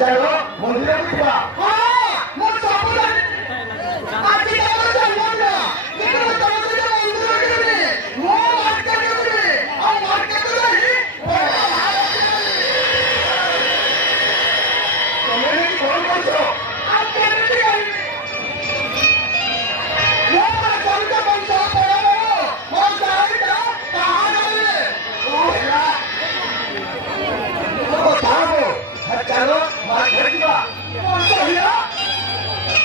ହାଚାର ମନ୍ଦିରକୁ ଯିବା। ହଁ ମୁଁ ସବୁ ଜାଣି ଆଜି ତମର ଜନ୍ମଦିନ କିନ୍ତୁ ତମ ସହିତ ମନ୍ଦିର ଯିବି ମୁଁ ମାର୍କେଟ ଯିବି ଆଉ ମାର୍କେଟ ଯାଇ ତମେ ଏଠି କଣ କରୁଛ? ଆଉ କେମିତି କରିବି ମୋ ଚଳିତ ବଂଶ ପଡ଼ାବ ମୋ ଗାଈଟା କାହା ଗାଈରେ ଓ ହେଲା ମୋ କଥା ହବ। ହାଚାର ମାର୍କେଟ ଯିବା। କଣ କହିଲା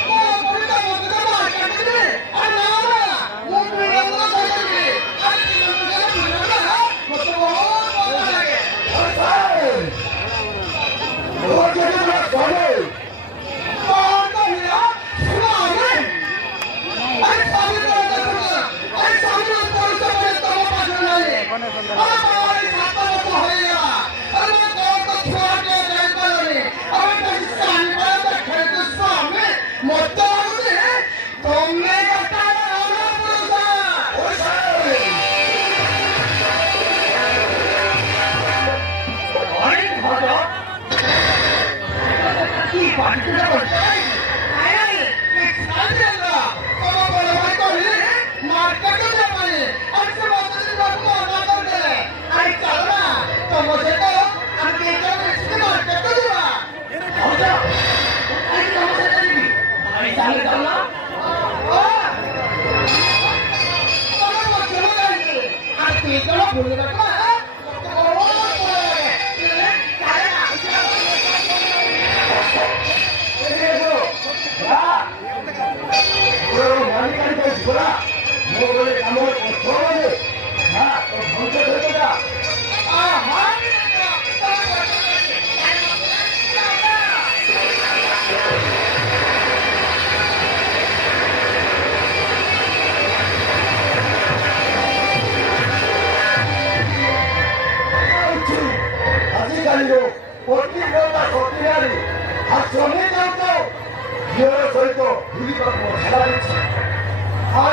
ମୋ ଚଳିତ ବଂଶ ମାର୍କେଟ ଯିବି ଆଉ ନା ନା ମୁଁ ପିଲାଙ୍କ ସହିତ ଯିବି ଆଉ ପିଲାଙ୍କ ମତେ ବହୁତ ଭଲ ଲାଗେ ଓ ଯଦି ତୁମେ କହେ କଣ କହିଲା ଶୁଣ अरे स्वामी को अरे स्वामी को पुलिस को तम पास नहीं अरे हमारी खाता में तो है यार अरे मैं कौन तो छोड़ के नहीं पानी अरे कहीं सामने पर बैठे तो स्वामी मत आने तुमने कहता है ना पुलिस अरे भागा की बात कर रहा है अरे एक साल चला तम बोले भाई तो ही मार्केट में जाने और से बात बात को आना कर दे अरे चल ना तो मुझे तो आगे के इसके मार्केट में जाना हो जा। अरे तुम से चलेगी अरे चाले चल ना। तुम मत चलो जाएंगे आज तीन तो भूल गए ना ମୋ ଗୋଟେ କାମରେ କଷ୍ଟ ହବ ନା ତ ଭଞ୍ଜ ଧରିବା। ଆଜିକାଲିର ପ୍ରତିବର୍ତ୍ତା ଶକ୍ତିନାରୀ ଆଉ ଶ୍ରମିକ ଝିଅର ସହିତ ବୁଲିବାକୁ ଛାଡ଼ିଛି ଆଉ